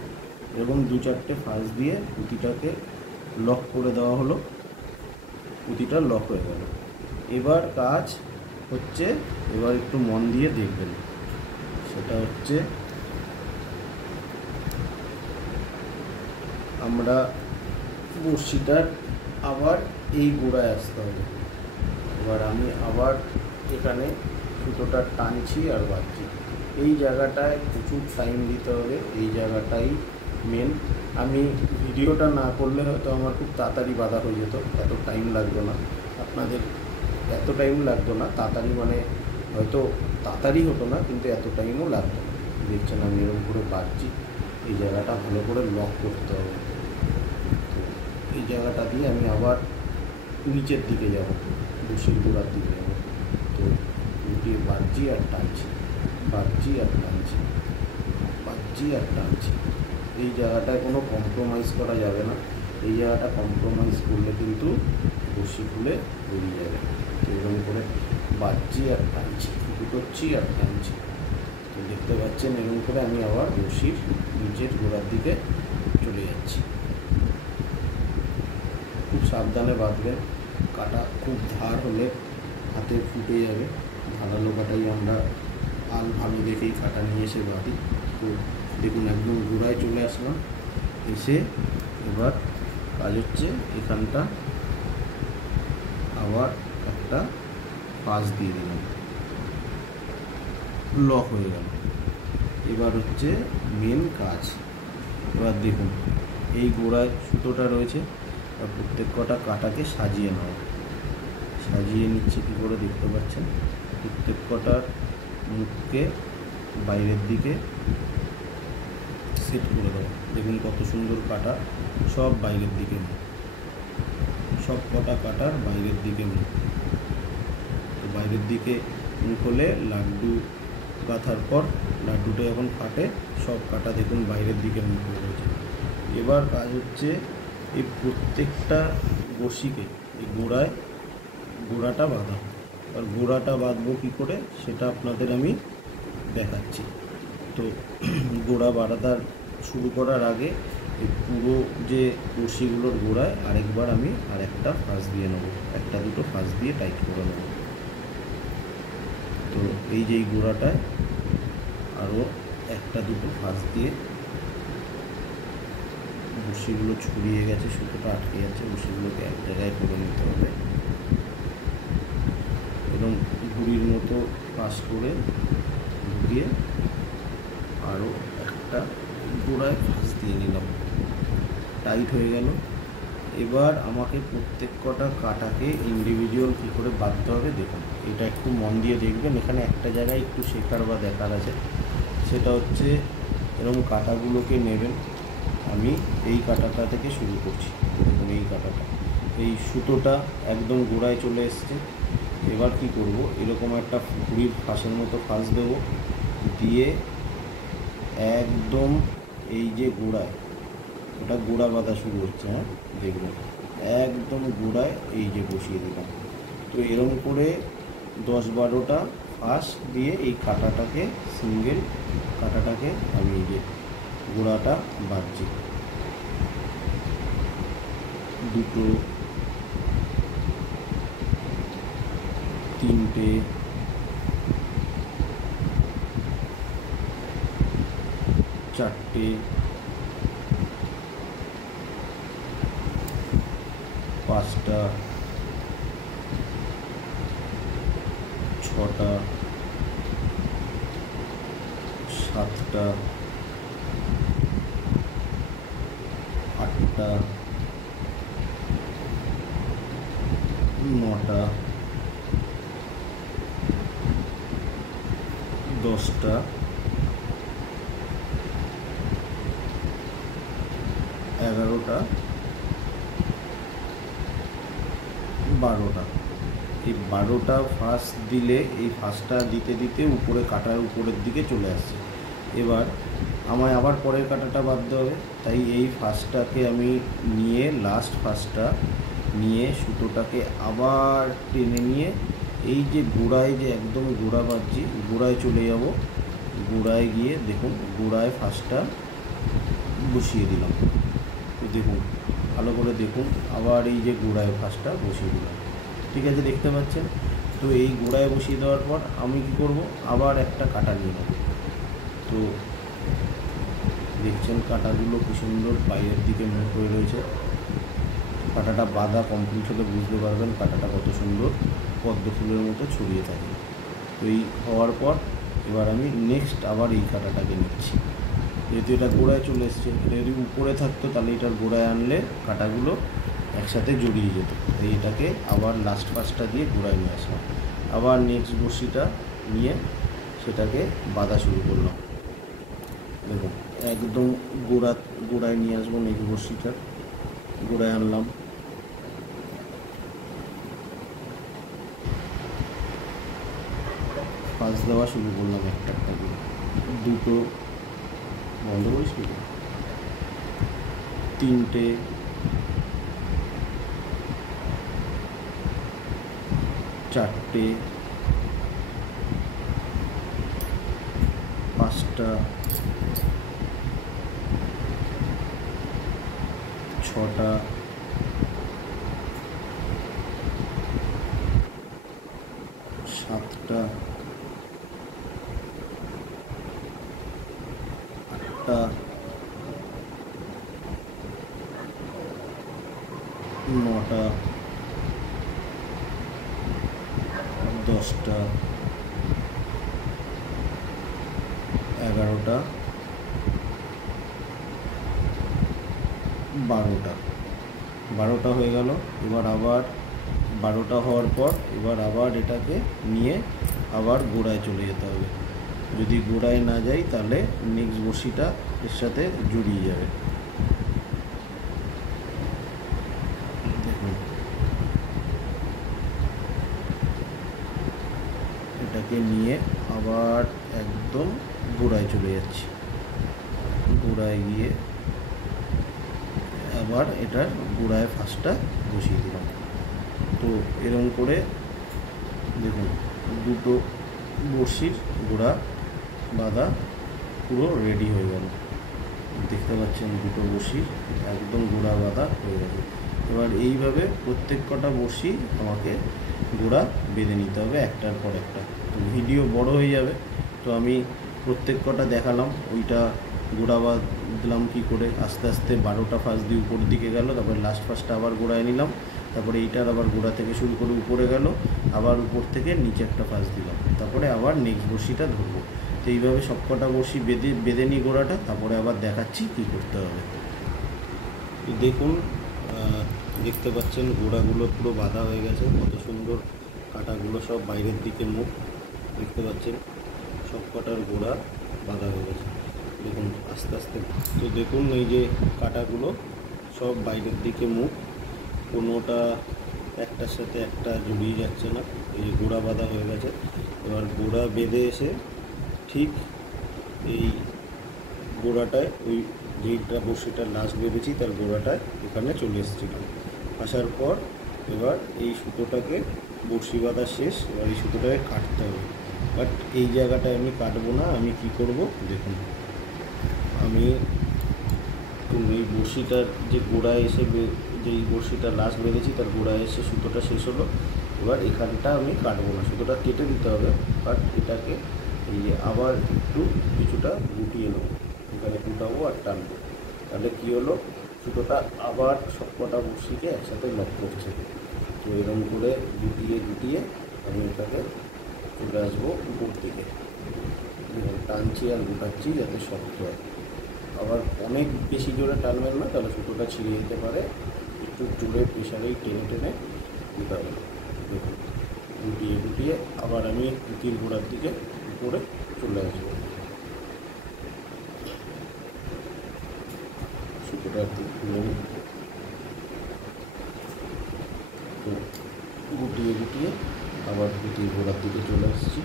এবং 2-4টে ফাঁস দিয়ে পুঁতিটাকে লক করে দেওয়া হলো। পুঁতিটা লক হয়ে গেল। এবার কাজ হচ্ছে, এবার একটু মন দিয়ে দেখবেন, সেটা হচ্ছে আমরা বড়শিটার আবার এই গোড়ায় আসতে হবে। এবার আমি আবার এখানে সুতোটা টানছি আর বাঁধছি। এই জায়গাটায় প্রচুর টাইম দিতে হবে, এই জায়গাটাই মেন। আমি ভিডিওটা না করলে হয়তো আমার খুব তাড়াতাড়ি বাঁধা হয়ে যেত, এত টাইম লাগতো না, আপনাদের এত টাইম লাগতো না। তাড়াতাড়ি মানে হয়তো তাড়াতাড়ি হতো না, কিন্তু এত টাইমও লাগতো না। দেখছেন আমি এরকম করে বাঁধছি। এই জায়গাটা ভালো করে লক করতে হবে। তো এই জায়গাটা দিয়ে আমি আবার নিচের দিকে যাব, বড়শির গোড়ার দিকে যাব। তো দিয়ে বাঁধছি আর টানছি, বাঁধছি আর টানছি, বাঁধছি আর টানছি। এই জায়গাটায় কোনো কম্প্রোমাইজ করা যাবে না। এই জায়গাটা কম্প্রোমাইজ করলে কিন্তু বড়শি খুলে বেরিয়ে যাবে। তো এরকম করে বাঁধছি আর টানছি, গুটোচ্ছি আর টানছি। তো দেখতে পাচ্ছেন এরকম করে আমি আবার বড়শির নিচের গোড়ার দিকে চলে যাচ্ছি। খুব সাবধানে বাঁধবেন, কাটা খুব ধার হলে হাতে ফুটে যাবে। ধারালো কাটাই আমরা ভালো দেখেই কাটা নিয়ে এসে বাঁধি। তো দেখুন একদম গোড়ায় চলে আসলাম, এসে এবার কাজ হচ্ছে এখানটা আবার একটা ফাঁস দিয়ে দিলাম, লক হয়ে গেল। এবার হচ্ছে মেন কাজ। এবার দেখুন এই গোড়ায় সুতোটা রয়েছে, আর প্রত্যেক কটা কাটাকে সাজিয়ে নেওয়া। সাজিয়ে নিচ্ছে কী করে দেখতে পাচ্ছেন, প্রত্যেক কটার মুখকে বাইরের দিকে সেট করে দেবো। দেখুন কত সুন্দর কাটা, সব বাইরের দিকে মুখ, সব কটা কাটার বাইরের দিকে মুখ। তো বাইরের দিকে মুখ হলে লাড্ডু গাঁথার পর লাড্ডুটা যখন ফাটে সব কাটা দেখুন বাইরের দিকে মুখ হয়ে রয়েছে। এবার কাজ হচ্ছে এই প্রত্যেকটা বড়শিকে এই গোড়াটা বাঁধা। আর গোড়াটা বাঁধবো কী করে সেটা আপনাদের আমি দেখাচ্ছি। তো গোড়া বাঁধার শুরু করার আগে এই পুরো যে বড়শিগুলোর গোড়ায় আরেকবার আমি আরেকটা ফাঁস দিয়ে নেবো, একটা দুটো ফাঁস দিয়ে টাইট করে নেবো। তো এই যে এই গোড়াটায় আরও একটা দুটো ফাঁস দিয়ে, বড়শিগুলো ছড়িয়ে গেছে, সুতোটা আটকে যাচ্ছে, বড়শিগুলোকে এক জায়গায় করে নিতে হবে। এবং ঘুড়ির মতো পাশ করে ঢুকিয়ে আরও একটা গোড়ায় ফাঁস দিয়ে নিলাম, টাইট হয়ে গেল। এবার আমাকে প্রত্যেক কটা কাটাকে ইন্ডিভিজুয়াল কী করে বাঁধতে হবে দেখুন, এটা একটু মন দিয়ে দেখবেন। এখানে একটা জায়গায় একটু শেখার বা দেখার আছে, সেটা হচ্ছে এরকম কাটাগুলোকে নেবেন। আমি এই কাটাটা থেকে শুরু করছি। দেখুন এই কাটাটা, এই সুতোটা একদম গোড়ায় চলে এসছে। এবার কি করব, এরকম একটা ঘুড়ির ফাঁসের মতো ফাঁস দেবো, দিয়ে একদম এই যে গোড়ায়, ওটা গোড়া বাঁধা শুরু হচ্ছে, হ্যাঁ দেখবেন একদম গোড়ায় এই যে বসিয়ে দিলাম। তো এরকম করে 10-12টা ফাঁস দিয়ে এই কাঁটাটাকে, সিঙ্গেল কাঁটাটাকে আমি এই যে গোড়াটা বাঁধছি। 2, 3, 4, 5টা, 6টা, 7টা, 8টা, 9টা, 10টা, 11টা, 12টা। এই 12টা ফাঁস দিলে এই ফাঁসটা দিতে দিতে উপরে কাটার উপরের দিকে চলে আসছে। এবার আমায় আবার পরের কাঁটাটা বাঁধতে হবে, তাই এই ফাঁসটাকে আমি নিয়ে, লাস্ট ফাঁসটা নিয়ে সুতোটাকে আবার টেনে নিয়ে এই যে গোড়ায়, যে একদম গোড়া বাঁধছি, গোড়ায় চলে যাব। গোড়ায় গিয়ে দেখুন, গোড়ায় ফাঁসটা বসিয়ে দিলাম। তো দেখুন, ভালো করে দেখুন, আবার এই যে গোড়ায় ফাঁসটা বসিয়ে দিলাম। ঠিক আছে, দেখতে পাচ্ছেন? তো এই গোড়ায় বসিয়ে দেওয়ার পর আমি কি করব, আবার একটা কাঁটা নিয়ে নেব। তো দেখছেন কাঁটাগুলো কি সুন্দর বাইরের দিকে মুখ হয়ে রয়েছে। কাঁটাটা বাঁধা কমপ্লিট হলে বুঝতে পারবেন কাঁটাটা কত সুন্দর পদ্ম ফুলের মতো ছড়িয়ে থাকে। তো এই হওয়ার পর এবার আমি নেক্সট আবার এই কাঁটাটাকে নিচ্ছি। যেহেতু এটা গোড়ায় চলে এসছে, এটা যদি উপরে থাকতো তাহলে এটার গোড়ায় আনলে কাঁটাগুলো একসাথে জড়িয়ে যেত। তাই এটাকে আবার লাস্ট ফাঁসটা দিয়ে গোড়ায় নিয়ে আসলাম। আবার নেক্সট বড়শিটা নিয়ে সেটাকে বাঁধা শুরু করলাম। দেখুন, একদম গোড়ায় নিয়ে আসবো। নেক্সট বড়শিটা গোড়ায় আনলাম, ফাঁস দেওয়া শুরু করলাম একটা একটা করে। 2টো বন্ধ করিস, 3টে, 4টে, 5টা, 6টা, 7টা, 8টা, 9টা, 10টা, 11টা, 12টা হয়ে গেল। এবার আবার 12টা হওয়ার পর এবার আবার এটাকে নিয়ে আবার গোড়ায় চলে যেতে হবে। যদি গোড়ায় না যাই তাহলে নেক্সট বড়শিটা এর সাথে জড়িয়ে যাবে। দেখুন, এটাকে নিয়ে আবার একদম গোড়ায় চলে যাচ্ছি। গোড়ায় গিয়ে আবার এটার গোড়ায় ফাঁসটা বসিয়ে দিলাম। তো এরকম করে দেখুন, 2টো বড়শির গোড়া বাঁধা পুরো রেডি হয়ে গেল। দেখতে পাচ্ছেন 2টো বড়শি একদম গোড়া বাঁধা হয়ে গেছে। এবার এইভাবে প্রত্যেক কটা বড়শি আমাকে গোড়া বেঁধে নিতে হবে একটার পর একটা। তো ভিডিও বড় হয়ে যাবে, তো আমি প্রত্যেক কটা দেখালাম। ওইটা গোড়া বাঁধলাম কী করে, আস্তে আস্তে 12টা ফাঁস দিয়ে উপরের দিকে গেল, তারপরে লাস্ট ফাঁসটা আবার গোড়ায় নিলাম, তারপরে এইটার আবার গোড়া থেকে শুরু করে উপরে গেল, আবার উপর থেকে নিচে একটা ফাঁস দিলাম, তারপরে আবার নেক্সট বড়শিটা ধরবো। তো এইভাবে সব কটা বড়শি বেঁধে নিই গোড়াটা, তারপরে আবার দেখাচ্ছি কী করতে হবে। তো দেখুন, দেখতে পাচ্ছেন গোড়াগুলো পুরো বাঁধা হয়ে গেছে, কত সুন্দর কাঁটাগুলো সব বাইরের দিকে মুখ। দেখতে পাচ্ছেন সব কটার গোড়া বাঁধা হয়ে গেছে। দেখুন আস্তে আস্তে। তো দেখুন এই যে কাঁটাগুলো সব বাইরের দিকে মুখ, কোনোটা একটার সাথে একটা জড়িয়ে যাচ্ছে না। এই যে গোড়া বাঁধা হয়ে গেছে। এবার গোড়া বেঁধে এসে ঠিক এই গোড়াটায়, ওই যেইটা বড়শিটা লাস্ট বেঁধেছি তার গোড়াটায় এখানে চলে এসেছিলাম। আসার পর এবার এই সুতোটাকে বড়শি বাঁধা শেষ, এবার এই সুতোটাকে কাটতে হবে। বাট এই জায়গাটায় আমি কাটবো না, আমি কি করব দেখুন, আমি এই বড়শিটার যে গোড়ায় এসে যেই বড়শিটা লাস্ট বেঁধেছি তার গোড়ায় এসে সুতোটা শেষ হলো। এবার এখানটা আমি কাটবো না, সুতোটা কেটে দিতে হবে। বাট এটাকে এই আবার একটু কিছুটা গুটিয়ে নেবো, এখানে গুটাবো আর টানবো, তাহলে কী হলো, সুতোটা আবার সবকটা বড়শিকে একসাথে লক করছে। তো এরকম করে গুটিয়ে গুটিয়ে আমি এটাকে চলে আসবো উপর দিকে, টানছি আর গুটাচ্ছি যাতে শক্ত হয়। আবার অনেক বেশি জোরে টানবেন না, তাহলে সুতোটা ছিঁড়ে যেতে পারে। একটু জোরে প্রেশারেই টেনে টেনে গুটাবে। দেখুন গুটিয়ে গুটিয়ে আবার আমি পুঁতির গোড়ার দিকে উপরে চলে আসবো, সুতোটা একটু খুলে নিই। তো গুটিয়ে গুটিয়ে আবার পুঁতির গোড়ার দিকে চলে আসছি।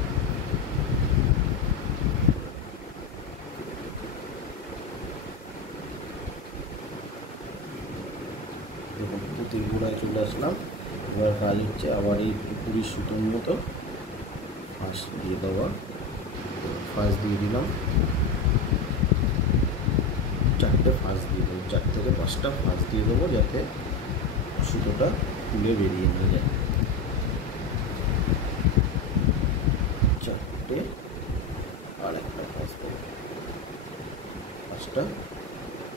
দেখুন পুঁতির গোড়ায় চলে আসলাম। এবার কাজ হচ্ছে আবার এই পুকুরি সুতোর মতো ফাঁস দিয়ে দেওয়া, ফাঁস দিয়ে দিলাম, 4টে ফাঁস দিয়ে দেবো, 4 থেকে 5টা ফাঁস দিয়ে দেবো যাতে সুতোটা খুলে বেরিয়ে না যায়। 4টে আর একটা ফাঁস দেবো, 5টা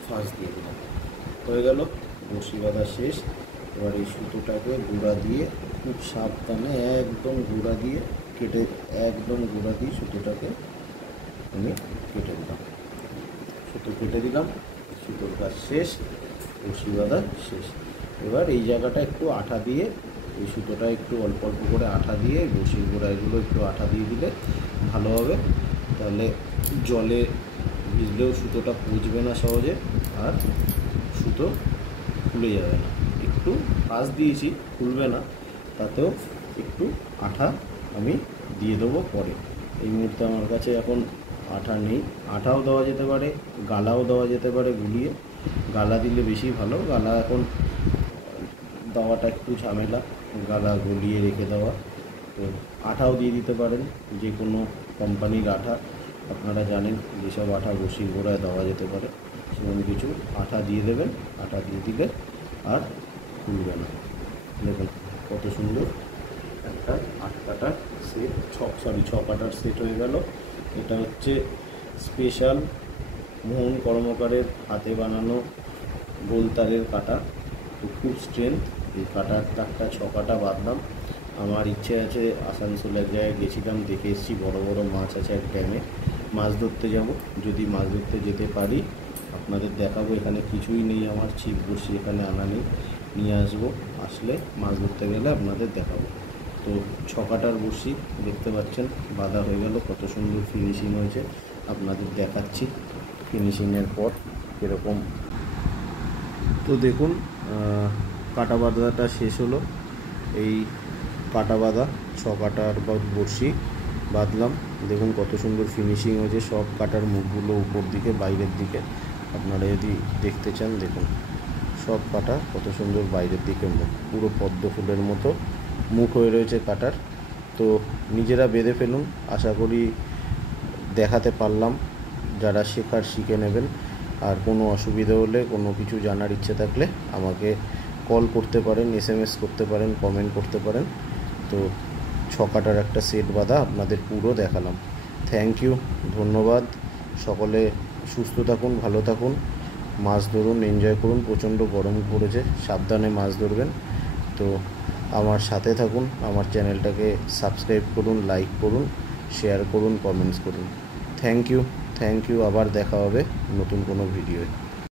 ফাঁস দিয়ে দিলাম, হয়ে গেল। বড়শি বাঁধা শেষ। এবার এই সুতোটাকে গুঁড়া দিয়ে খুব সাবধানে একদম গুঁড়া দিয়ে কেটে, একদম গুঁড়া দিয়ে সুতোটাকে আমি কেটে দিলাম, সুতো কেটে দিলাম, সুতোর কাজ শেষ, বড়শি বাঁধা শেষ। এবার এই জায়গাটা একটু আঠা দিয়ে, এই সুতোটা একটু অল্প অল্প করে আঠা দিয়ে বড়শির গোড়াগুলো একটু আঠা দিয়ে দিলে ভালো হবে, তাহলে জলে ভিজলেও সুতোটা পুঁজবে না সহজে আর সুতো খুলে যাবে না। একটু ফাঁস দিয়েছি, খুলবে না, তাতেও একটু আঠা আমি দিয়ে দেবো পরে। এই মুহূর্তে আমার কাছে এখন আঠা নেই, আঠাও দেওয়া যেতে পারে, গালাও দেওয়া যেতে পারে গুলিয়ে, গালা দিলে বেশি ভালো। গালা এখন দেওয়াটা একটু ঝামেলা, গালা গলিয়ে রেখে দেওয়া। তো আঠাও দিয়ে দিতে পারেন, যে কোনো কোম্পানির আঠা আপনারা জানেন যেসব আঠা বড়শির গোড়ায় দেওয়া যেতে পারে, সেরকম কিছু আঠা দিয়ে দেবেন। আঠা দিয়ে দিলে আর খুলবে না। দেখুন কত সুন্দর একটা 8 কাটার সেট, 6 কাটার সেট হয়ে গেল। এটা হচ্ছে স্পেশাল মোহন কর্মকারের হাতে বানানো গোলতারের কাটা। তো খুব স্ট্রেংথ এই কাটার টাকটা 6 কাটা বাঁধলাম। আমার ইচ্ছে আছে আসানসোল এক জায়গায় গেছিলাম, দেখে এসেছি বড় বড় মাছ আছে এক ড্যামে, মাছ ধরতে যাব। যদি মাছ ধরতে যেতে পারি আপনাদের দেখাবো। এখানে কিছুই নেই, আমার ছিপ বড়শি এখানে আনা নেই, নিয়ে আসবো, আসলে মাছ ধরতে গেলে আপনাদের দেখাবো। তো 6 কাটার বড়শি দেখতে পাচ্ছেন বাঁধা হয়ে গেল, কত সুন্দর ফিনিশিং হয়েছে আপনাদের দেখাচ্ছি ফিনিশিংয়ের পর কীরকম। তো দেখুন কাটা বাঁধাটা শেষ হলো। এই কাটা বাঁধা 6 কাটার বড়শি বাঁধলাম, দেখুন কত সুন্দর ফিনিশিং হয়েছে। সব কাটার মুখগুলো উপর দিকে বাইরের দিকে, আপনারা যদি দেখতে চান দেখুন সব কাটা কত সুন্দর বাইরের দিকে মুখ, পুরো পদ্ম ফুলের মতো মুখ হয়ে রয়েছে কাটার। তো নিজেরা বেঁধে ফেলুন, আশা করি দেখাতে পারলাম। যারা শেখার শিখে নেবেন। আর কোনো অসুবিধা হলে, কোনো কিছু জানার ইচ্ছে থাকলে আমাকে কল করতে পারেন, SMS করতে পারেন, কমেন্ট করতে পারেন। তো 6 কাটার একটা সেট বাঁধা আপনাদের পুরো দেখালাম। থ্যাংক ইউ, ধন্যবাদ। সকলে সুস্থ থাকুন, ভালো থাকুন, মাছ ধরুন, এনজয় করুন। প্রচণ্ড গরম পড়েছে, সাবধানে মাছ ধরবেন। তো আমার সাথে থাকুন, আমার চ্যানেলটাকে সাবস্ক্রাইব করুন, লাইক করুন, শেয়ার করুন, কমেন্টস করুন। থ্যাংক ইউ, আবার দেখা হবে নতুন কোনো ভিডিওয়।